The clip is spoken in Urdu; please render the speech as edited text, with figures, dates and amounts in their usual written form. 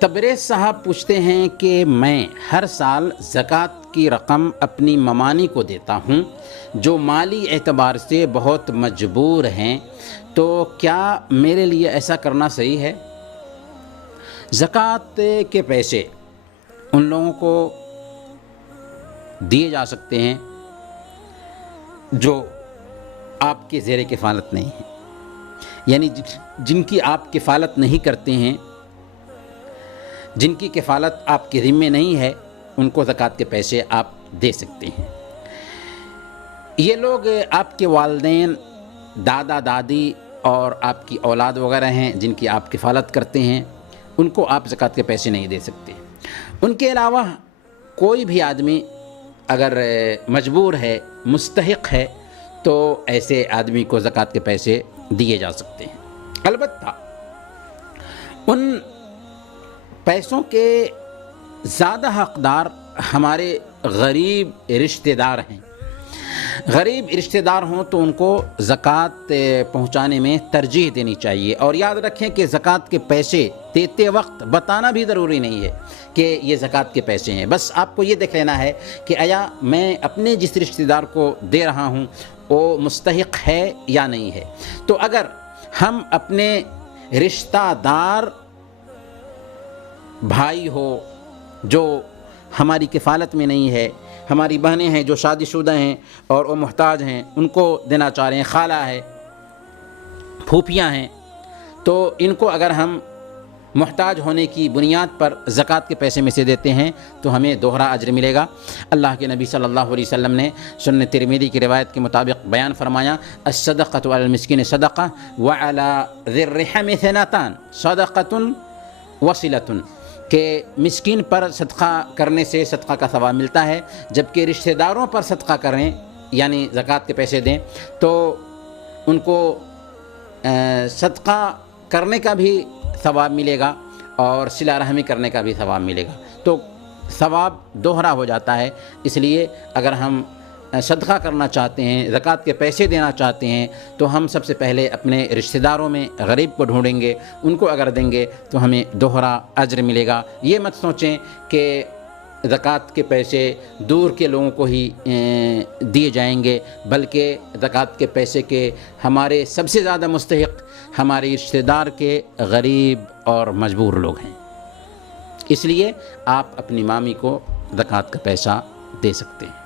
تبریز صاحب پوچھتے ہیں کہ میں ہر سال زکوٰۃ کی رقم اپنی ممانی کو دیتا ہوں جو مالی اعتبار سے بہت مجبور ہیں، تو کیا میرے لیے ایسا کرنا صحیح ہے؟ زکوٰۃ کے پیسے ان لوگوں کو دیے جا سکتے ہیں جو آپ کے زیر کفالت نہیں ہیں، یعنی جن کی آپ کفالت نہیں کرتے ہیں، جن کی کفالت آپ کے ذمے نہیں ہے، ان کو زکوٰۃ کے پیسے آپ دے سکتے ہیں۔ یہ لوگ آپ کے والدین، دادا دادی اور آپ کی اولاد وغیرہ ہیں جن کی آپ کفالت کرتے ہیں، ان کو آپ زکوٰۃ کے پیسے نہیں دے سکتے۔ ان کے علاوہ کوئی بھی آدمی اگر مجبور ہے، مستحق ہے، تو ایسے آدمی کو زکوٰۃ کے پیسے دیے جا سکتے ہیں۔ البتہ ان پیسوں کے زیادہ حقدار ہمارے غریب رشتہ دار ہیں۔ غریب رشتہ دار ہوں تو ان کو زکوٰۃ پہنچانے میں ترجیح دینی چاہیے، اور یاد رکھیں کہ زکوٰۃ کے پیسے دیتے وقت بتانا بھی ضروری نہیں ہے کہ یہ زکوٰۃ کے پیسے ہیں۔ بس آپ کو یہ دیکھ لینا ہے کہ آیا میں اپنے جس رشتہ دار کو دے رہا ہوں وہ مستحق ہے یا نہیں ہے۔ تو اگر ہم اپنے رشتہ دار بھائی ہو جو ہماری کفالت میں نہیں ہے، ہماری بہنیں ہیں جو شادی شدہ ہیں اور وہ محتاج ہیں، ان کو دینا چاہ رہے ہیں، خالہ ہے، پھوپھیاں ہیں، تو ان کو اگر ہم محتاج ہونے کی بنیاد پر زکوٰۃ کے پیسے میں سے دیتے ہیں تو ہمیں دوہرا اجر ملے گا۔ اللہ کے نبی صلی اللہ علیہ وسلم نے سنن ترمذی کی روایت کے مطابق بیان فرمایا، الصدقۃ علی المسکین صدقہ وعلی ذی الرحم ثنتان صدقۃ وصلۃ، کہ مسکین پر صدقہ کرنے سے صدقہ کا ثواب ملتا ہے، جبکہ رشتہ داروں پر صدقہ کریں یعنی زکوٰۃ کے پیسے دیں تو ان کو صدقہ کرنے کا بھی ثواب ملے گا اور صلہ رحمی کرنے کا بھی ثواب ملے گا، تو ثواب دوہرا ہو جاتا ہے۔ اس لیے اگر ہم صدقہ کرنا چاہتے ہیں، زکوٰۃ کے پیسے دینا چاہتے ہیں، تو ہم سب سے پہلے اپنے رشتہ داروں میں غریب کو ڈھونڈیں گے، ان کو اگر دیں گے تو ہمیں دوہرا اجر ملے گا۔ یہ مت سوچیں کہ زکوٰۃ کے پیسے دور کے لوگوں کو ہی دیے جائیں گے، بلکہ زکوٰۃ کے پیسے کے ہمارے سب سے زیادہ مستحق ہمارے رشتہ دار کے غریب اور مجبور لوگ ہیں۔ اس لیے آپ اپنی مامی کو زکوٰۃ کا پیسہ دے سکتے ہیں۔